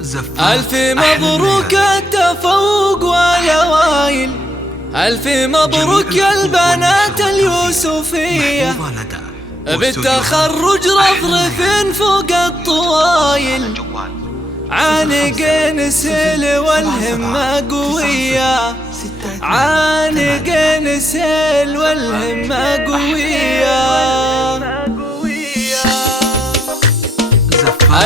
ألف مبروك التفوق والأوائل، ألف مبروك يا البنات اليوسفية، بالتخرج رفرف فوق الطوايل، عانقين سيل والهمة قوية، عانقين سيل والهمة قوية.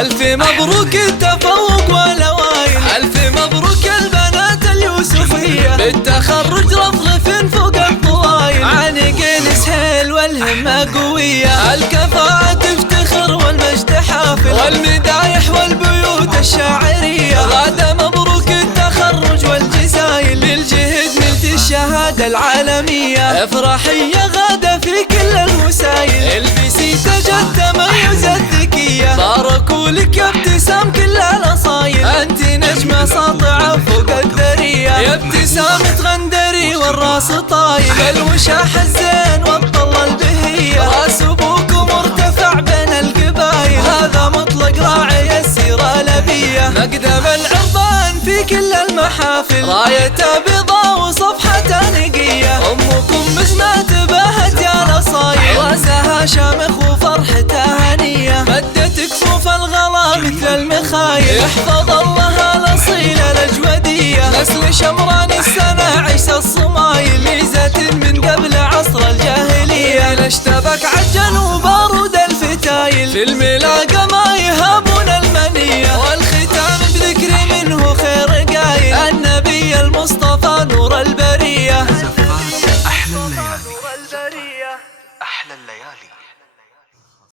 ألف مبروك التفوق والأوائل، ألف مبروك يا البنات اليوسفية، بالتخرج رفرف فوق الطوايل، عانقين سهيل والهمة قوية، الكفاءة تفتخر والمجد حافل، والمدايح والبيوت الشاعرية، غدا مبروك التخرج والجزايل، بالجهد نلت الشهادة العالمية، افرحي يا غدا في كل الوسايل، البسي تاج التميز الذكية، باركوا لك يا ابتسام كل الاصايل، انت نجمة ساطعة فوق الدرية، يا ابتسامة غندري والراس طايل، الوشاح الزين والطلة البهية، راس ابوك مرتفع بين القبايل، هذا مطلق راعي السيرة الأبية، مقدم العربان في كل المحافل، رايته بيضاء وصفحته نقية، امكم مجنة بهت يا نصايل، راسها شامخ وفرحتها هنية، مدت كفوف الغلا مثل المخايل، يحفظ الله الأصيلة الأجودية، نسل شمران السنة عيش الصمايل، ميزة من قبل عصر الجاهلية، اشتبك عجن وبارود الفتايل، في الملاقة ما يهاب